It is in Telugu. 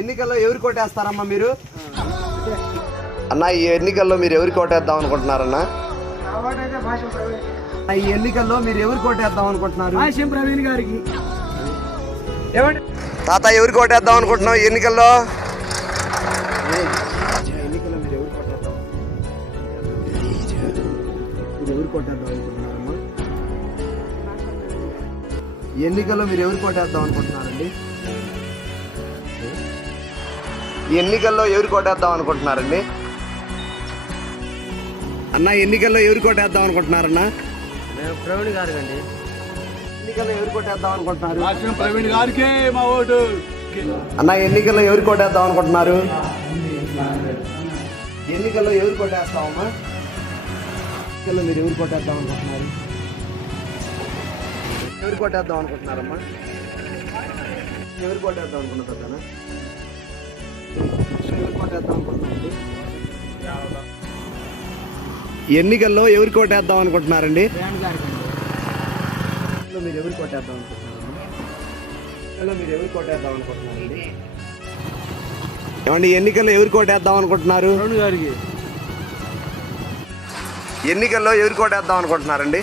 ఎన్నికల్లో ఎవరు కోటేస్తారమ్మా మీరు? అన్న ఈ ఎన్నికల్లో మీరు ఎవరికి కోటేద్దాం అనుకుంటున్నారన్నా? ఈ ఎన్నికల్లో మీరు ఎవరు కోటేద్దాం అనుకుంటున్నారు? ప్రవీణ్ గారికి. తాత ఎవరికి కోటేద్దాం అనుకుంటున్నావు ఈ ఎన్నికల్లో? ఎన్నికల్లో మీరు ఎవరు కోటేద్దాం అనుకుంటున్నారండి? ఎన్నికల్లో ఎవరు కోటేద్దాం అనుకుంటున్నారండి? అన్న ఎన్నికల్లో ఎవరు కోటేద్దాం అనుకుంటున్నారన్నా? ప్రవీణ్ గారికి అండి. ఎన్నికల్లో ఎవరు కోటేద్దాం అనుకుంటున్నారు? ప్రవీణ్ గారికి మా ఓటు. అన్న ఎన్నికల్లో ఎవరు కోటేద్దాం అనుకుంటున్నారు? ఎన్నికల్లో ఎవరు కోటేస్తామమ్మా? ఎన్నికల్లో మీరు ఎవరు కోటేద్దాం అనుకుంటున్నారు? ఎవరు కోటేద్దాం అనుకుంటున్నారమ్మా? ఎవరు కోటేద్దాం అనుకుంటున్నారా? ఎవరు కోటేద్దాం అనుకుంటున్నారు? ఎన్నికల్లో ఎవరు కోటేద్దాం అనుకుంటున్నారండి? మీరు ఎవరు కోటేద్దాం అనుకుంటున్నారు? మీరు ఎవరు కోటేద్దాం అనుకుంటున్నారండి? ఏమండి ఎన్నికల్లో ఎవరు కోటేద్దాం అనుకుంటున్నారు? ప్రవీణ్ గారికి. ఎన్నికల్లో ఎవరు కోటేద్దాం అనుకుంటున్నారండి?